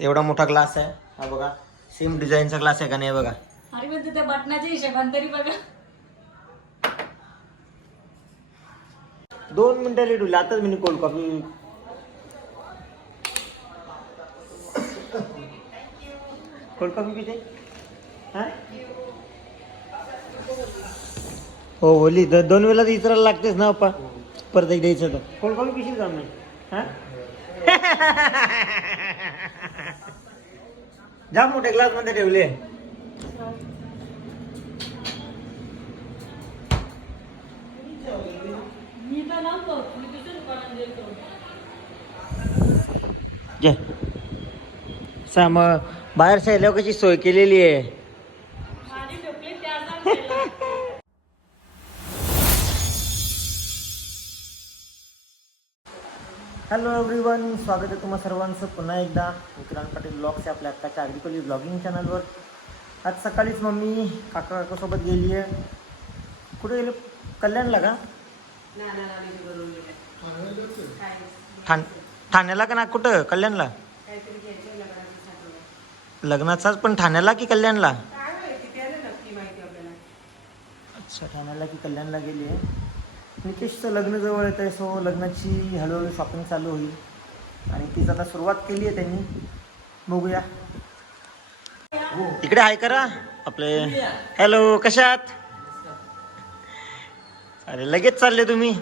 एवढा मोठा ग्लास आहे. हा बघा सेम डिझाईनचा ग्लास आहे का नाही बघा. अरे म्हणते त्या बटनाच्या हिशोबान तरी बघा. दोन मिनिटं लेट होईल आताच मी कोल्ड कॉफी कोल्ड कॉफी पिते? हा? हो बोली द- दोन वेळेला तर इतराला लागतेच ना अप्पा परत एक द्यायचं तर कोल्ड कॉफी पिशील का नाही हा? जा मोठ्या ग्लासमध्ये ठेवले. जे मग बाहेर कशी सोय केलेली आहे. हॅलो एव्हरीवन स्वागत आहे तुम्हा सर्वांचं. पुन्हा एकदा विक्रांत पाटील ब्लॉग्स आपल्या आत्ताच्या ॲग्रिकली ब्लॉगिंग चॅनलवर आज सकाळीच मम्मी काका काकासोबत गेली आहे. कुठे गेले? कल्याणला का? ठाण ठाण्याला का ना? कुठं? कल्याणला? लग्नाचाच पण ठाण्याला की कल्याणला? अच्छा ठाण्याला की कल्याणला गेली आहे. निकेशचं लग्न जवळ येत आहे सो लग्नाची हळूहळू शॉपिंग चालू होईल. आणि तीच आता सुरुवात केली आहे त्यांनी. बघूया. इकडे हाय करा आपले. हॅलो कशात अरे लगेच चालले तुम्ही.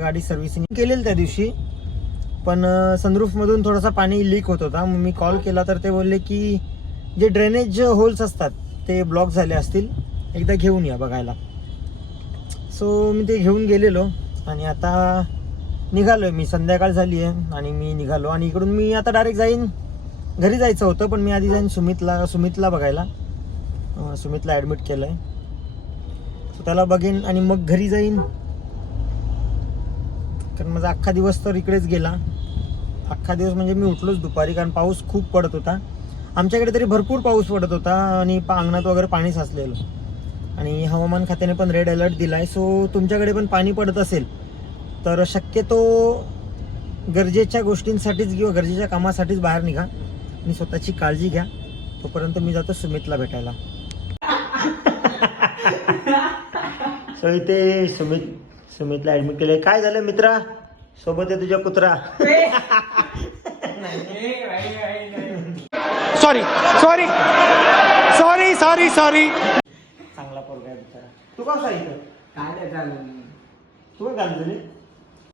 गाडी सर्व्हिसिंग केलेली त्या दिवशी. पण सनरूफ मधून थोडासा पाणी लीक होत होता. मग मी कॉल केला तर ते बोलले की जे ड्रेनेज होल्स असतात ते ब्लॉक झाले असतील. एकदा घेऊन या बघायला. सो मी ते घेऊन गेलेलो आणि आता निघालो आहे मी संध्याकाळ झाली आहे आणि मी निघालो आणि इकडून मी आता डायरेक्ट जाईन. घरी जायचं होतं पण मी आधी जाईन सुमितला सुमितला बघायला. सुमितला ॲडमिट केलं आहे सो त्याला बघेन आणि मग घरी जाईन. कारण माझा अख्खा दिवस तर इकडेच गेला. अख्खा दिवस म्हणजे मी उठलोच दुपारी कारण पाऊस खूप पडत होता. आमच्याकडे तरी भरपूर पाऊस पडत होता आणि अंगणात वगैरे पाणी साचलेलं. आणि हवामान खात्याने पण रेड अलर्ट दिला आहे सो तुमच्याकडे पण पाणी पडत असेल तर शक्यतो गरजेच्या गोष्टींसाठीच किंवा गरजेच्या कामासाठीच बाहेर निघा आणि स्वतःची काळजी घ्या. तोपर्यंत मी जातो सुमितला भेटायला. सो इथे सुमित सुमितला ऍडमिट केलंय. काय झालं मित्रा? सोबत आहे तुझ्या कुत्रा. Sorry sorry sorry sorry sorry बिचारा तू का इथं तू काय घालतो रे?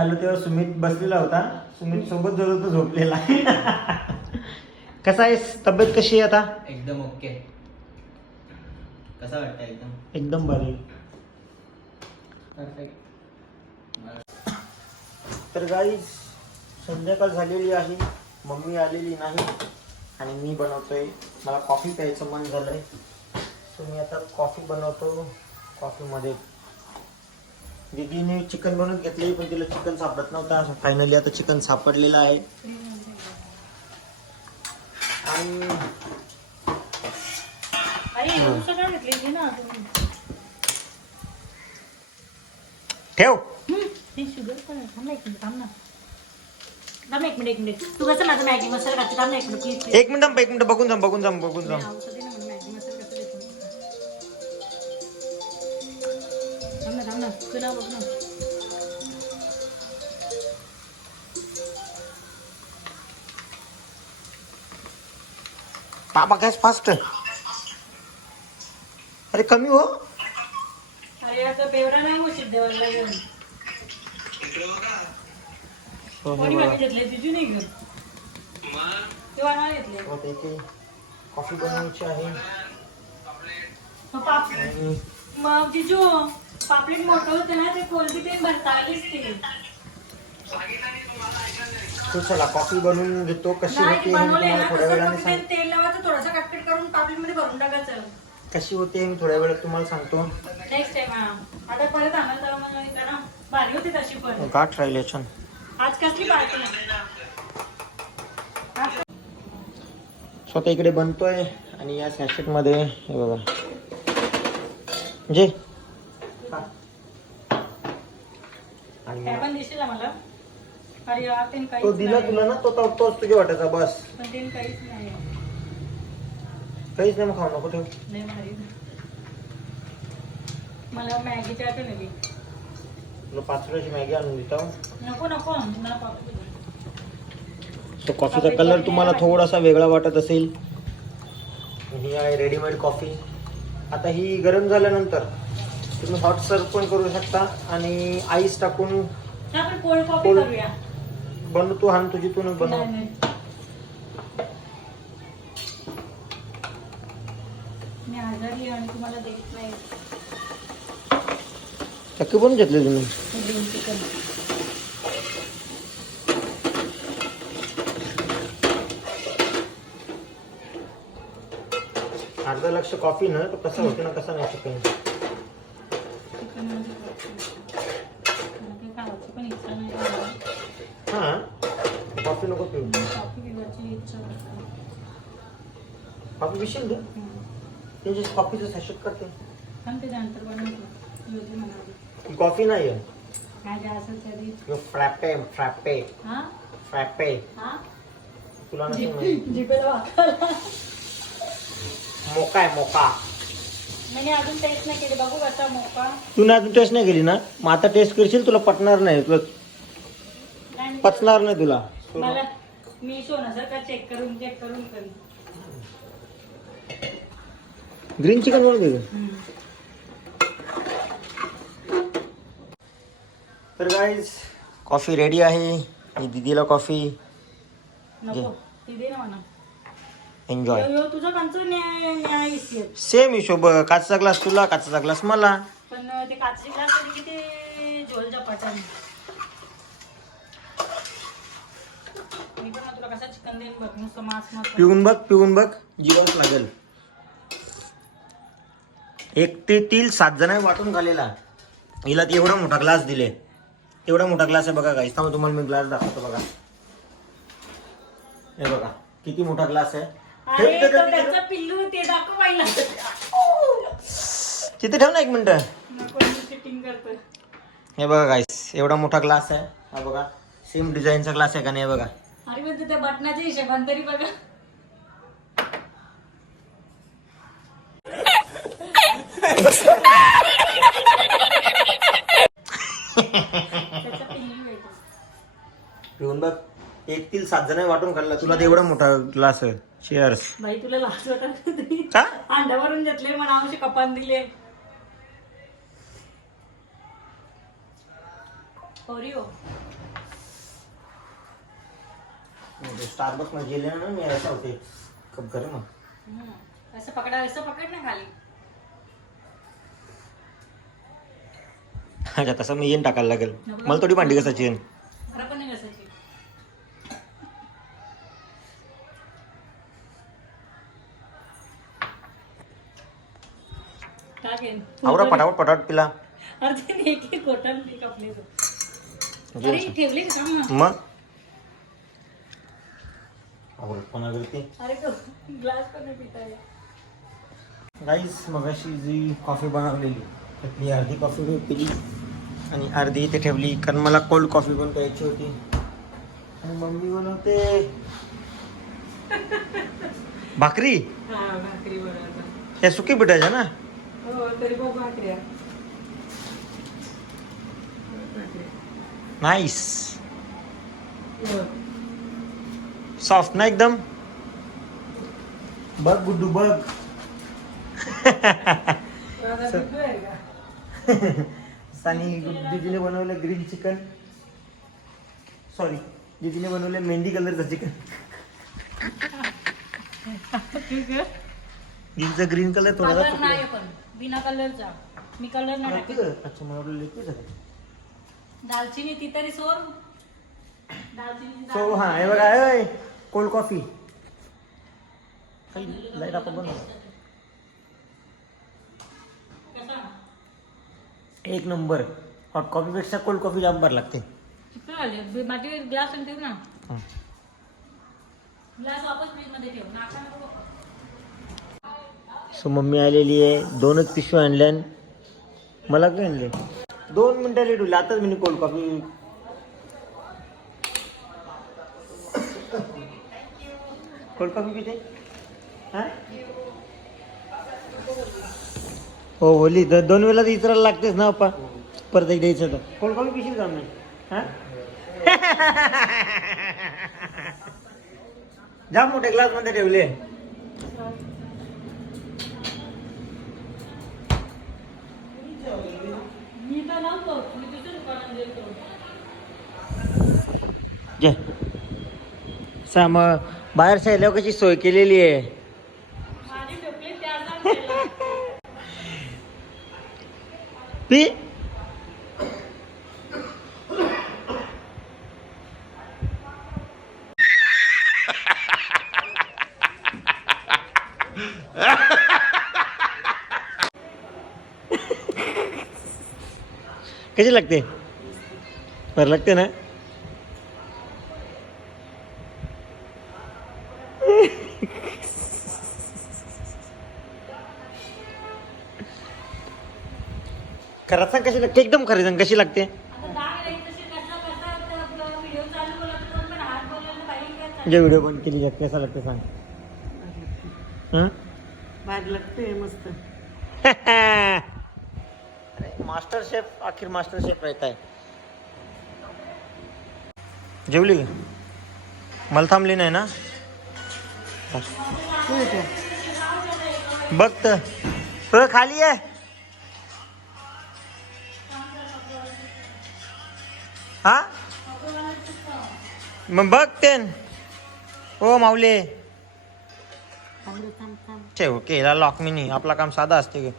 आलो तेव्हा सुमित बसलेला होता. सुमित सोबत जो तो झोपलेला. कसा आहेस? तब्येत कशी आहे आता? एकदम ओके. कसं वाटतं एकदम? एकदम बरी परफेक्ट तर गाई संध्याकाळ झालेली आहे. मम्मी आलेली नाही. आणि मी बनवतोय. मला कॉफी प्यायचं मन झालंय. सो मी आता कॉफी बनवतो. कॉफीमध्ये. दीदीने चिकन बनवून घेतले पण तिला चिकन सापडत नव्हता. फायनली आता चिकन सापडलेलं आहे. आणि ठेव. शुगर एक मिनिट एक मिनिट एक मिनिट. तू कसं माझं मॅगी ना नाव बघ ना बाबा गॅस फास्ट अरे कमी हो. अरे आता पेवरा नाही हो सिद्धेवाला हो, कोणी. मागे घेतले? तुझी नाही घेऊन तेव्हा नाही घेतले? हो, कॉफी बनवायची आहे. मग तिजू पापलेट मोठं होतं ना ते कोलबी ते भरता आलीच ते तो चला कॉफी बनवून घेतो कशी होते हे मी बनवले तुम्हाला ना थोड्या तसं वेळाने फक्त सांग तेल लावायचं थोडासा कटकट करून पापलेटमध्ये भरून टाकायचं. कशी होते हे मी थोड्या वेळात तुम्हाला सांगतो. नेक्स्ट टाइम हा. आता परत आम्हाला तेव्हा मला हे करा भारी होती तशी पण. गाठ राहिले छान आज कसली पार्टी स्वतः इकडे बनतोय आणि या सॅशेटमध्ये हे बघा. जे आणि काय पण दिसेल आम्हाला. अरे यार ते तो काहीच दिला नाही. तुला ना तो तो- तोच तुझ्या वाटायचा बस. पण काहीच नाही. काहीच नाही मग खाऊ नको ठेव. नाही भारी. मला मॅगीची आठवण आली तुला पाच रुपयाची मॅगी आणून देतो. नको नको मला पापड कॉफीचा कलर तुम्हाला थोडासा वेगळा वाटत असेल. ही आहे रेडीमेड कॉफी. आता ही गरम झाल्यानंतर तुम्ही हॉट सर्व पण करू शकता आणि आईस टाकून आपण कोल्ड कॉफी Cold- करूया. बनव तू हाण तुझी तू बनव. नाही, नाही. मी आजारी आहे आणि तुम्हाला देत नाही चक्की बनवून घेतली तुम्ही अर्धा लक्ष कॉफी ना तो कसा होते ना कसा नाही चिकन खावायची पण इच्छा नाही मला. हा? कॉफी नको पिऊ. कॉफी पिवायची इच्छा. कॉफी पिशील तू? हम्म. त्यांची कॉफीचं सॅशेट करते. पण ते नंतर बनवतो योगी म्हणाली. कॉफी नाही आहे. जे असेल तरी? फ्रॅपे फ्रॅपे हा? फ्रॅपे हा? तुला. जिभेला वाकायला मोका आहे मोका. मी अजून टेस्ट नाही केली बघू कसा मोका। तू ना अजून टेस्ट नाही केली ना? मग आता टेस्ट करशील तुला पटणार नाही तुला पचणार नाही तुला. मला मी सोना सर का चेक करून चेक करून करून ग्रीन चिकन बनवून दे गं. तर गाईज कॉफी रेडी आहे. ही दीदीला कॉफी नको ती दे ना म्हणा. एन्जॉय तुझं कंचं सेम हिशोब काचचा ग्लास तुला काचचा ग्लास मला. पण ते काचची ग्लास तरी किती झोल झपाटा मी पण ना तुला कसा चिकन देईन बघ नुसतं मास मास पिऊन बघ पिऊन बघ. जीवनच लागेल. एक ते तील सात जण वाटून खालेला. हिला ते एवढा मोठा ग्लास दिले. एवढा मोठा ग्लास आहे बघा गाईस थांबा तुम्हाला मी ग्लास दाखवतो बघा. हे बघा किती मोठा ग्लास आहे. अरे ठेव, ठेव, तो ठेव, ठेव. त्याचं पिल्लू ते दाखव पाहिला तिथे ठेव ना एक मिनिट. नको चिटिंग करतो हे बघा गाईस एवढा मोठा ग्लास आहे. हा बघा सेम डिझाईनचा ग्लास आहे का नाही हे बघा. अरे पण त्या बटनाच्या हिशोबान तरी बघा. त्याचा पिल्लू आहे तो. पिऊन बघ. एक तील सात जण वाटून खाल्ला. तुला ते एवढा मोठा ग्लास आहे. शेअर्स बाई तुला लाज वाटत नाही का? अंड्यावरून घेतले म्हणा आमचे कपान दिले. ओरिओ स्टारबक्समध्ये गेले ना मी ऐसा होते. कप आहे. हम्म. असं पकडा असं पकड ना खाली. अच्छा तसं मी येईन टाकायला लागेल. मला थोडी भांडी कसाची येईन आवरा पटापट पटापट पिला. अरे ते एक एक कोटन ते कपले तो अरे ठेवले का मग? मग? आवडत कोणा करते अरे तो ग्लास पण नाही पिता येत. गाईस मगाशी जी कॉफी बनवलेली त्यातली अर्धी कॉफी मी पिली. आणि अर्धी इथे ठेवली कारण मला कोल्ड कॉफी पण प्यायची होती. आणि मम्मी बनवते. भाकरी? हा सुकी पिठाच्या ना? हो तरी बघ भाकऱ्या नाईस सॉफ्ट ना एकदम? बघ गुड्डू बघ. सानी दीदीने बनवलं ग्रीन चिकन सॉरी दीदीने बनवलं मेहंदी कलरचं चिकन दीदीचा ग्रीन कलर थोडासा पण. बिना कलरचा मी कलर नाही चुकला. अच्छा मला वाटलं लिक्विड झालं दालचिनी ती तरी सोर दालचिनी सो हा हे बघा कोल्ड कॉफी लाइट आपण बनव. एक नंबर. हॉट कॉफी पेक्षा कोल्ड कॉफी जाम बार लागते. आले माझे ग्लास आणि ठेव ना. ग्लास वापस फ्रीजमध्ये ठेव. नाका नको. सो मम्मी आलेली आहे. दोनच पिशव्या आणल्या मला काय आणले दोन मिनटं लेट होईल. आताच मी कोल्ड कॉफी कोल्ड कॉफी पिते? हो? ओली तर दोन वेळेला तर इतरायला लागतेच ना पप्पा. परत एकदा द्यायचं तर कोल्ड कॉफी पिशील का मी जा मोठ्या ग्लासमध्ये ठेवले. जे साम बाहेरच्या आल्यावर कशी सोय केलेली आहे? पी कशी लागते? बरं लागते ना? खरंच सांग कशी लागते? एकदम खरी सांग कशी लागते? जे व्हिडिओ बंद केली जाते कसा लागते सांग? हं? भारी लागते मस्त. मास्टर शेफ आखिर मास्टर शेफ रहता है जेवली? मला थांबली नाही ना? बघ तर. खाली आहे. हा? मग बघ ते ओ माऊले. केला लॉक मी नाही. आपला काम साधा असते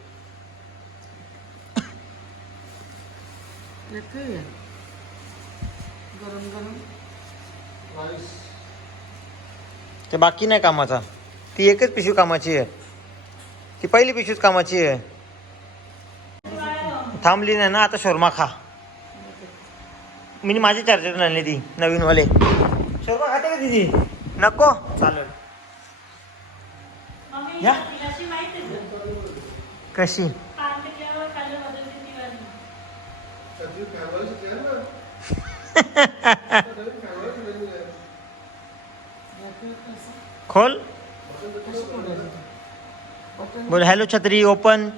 गरम गरम. ते बाकी नाही कामाचा. ती एकच पिशवी कामाची आहे. ती पहिली पिशवीच कामाची आहे. थांबली नाही ना आता शोरमा खा. मी माझी चार्जर आणली ती नवीनवाले. शोरमा खाते का दिदी? नको. चालेल. मम्मी या. कशी कांदे केल्यावर कलर बदलते ती वाली. खोल बोल हॅलो छत्री ओपन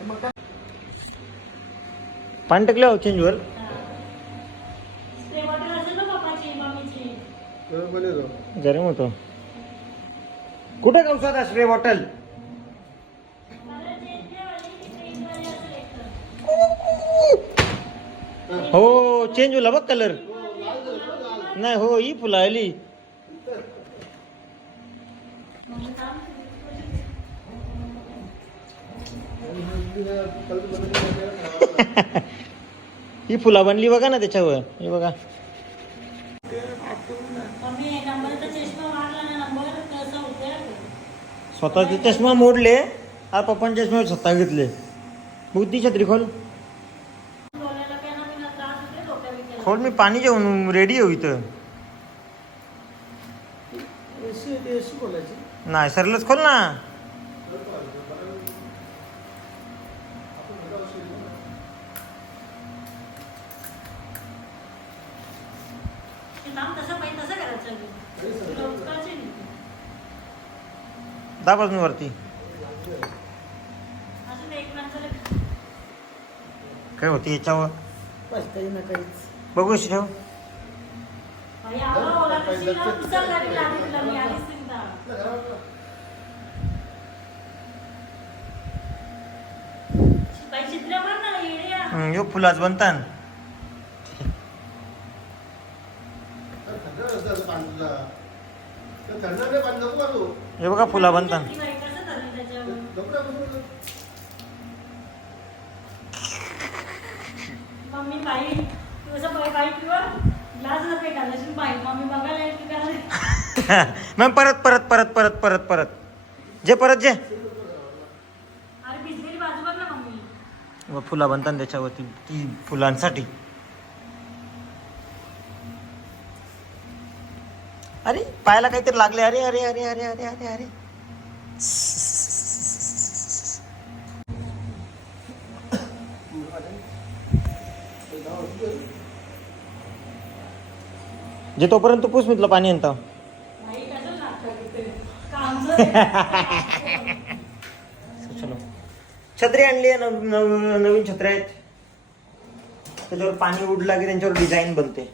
मग पाणी टाकलं हो चेंजवर स्प्रे होतो कुठे स्प्रे बॉटल मला चेंज वाली की चेंज वाली असेल एकतर. हो चेंज होला बघ कलर नाही हो ही फुलं आली. ही फुला बनली बघा ना त्याच्यावर. हे बघा. स्वतःचे चष्मा मोडले हा पप्पांचे चष्मा स्वतः घेतले. बुद्धी छत्री खोल बोलायला काय ना मी त्रास होते डोक्या बिक्याला. खोल मी पाणी जेवून रेडी हो इथं. नाही सरलच खोल ना. मी वरती. असं एक माणसाला काय होती याच्यावर? बघू ठेव यो फुलाच बनतान. हे बघा फुला बनतान. ती बाई कसं धरली त्याच्यावर? मम्मी बाई. तू असं मम्मी बघायला की? मग परत परत परत परत परत परत. जे परत जे. अरे भिजलेली बाजू बघ ना मम्मी. व फुला बनतात त्याच्यावरती ती फुलांसाठी. अरे पायाला काहीतरी लागले. अरे अरे अरे अरे अरे अरे अरे. जे तोपर्यंत पुस मितलं पाणी आणता चलो. छत्री आणली आहे नव- नव- नवीन छत्र्या आहेत. त्याच्यावर पाणी उडला की त्यांच्यावर डिझाईन बनते.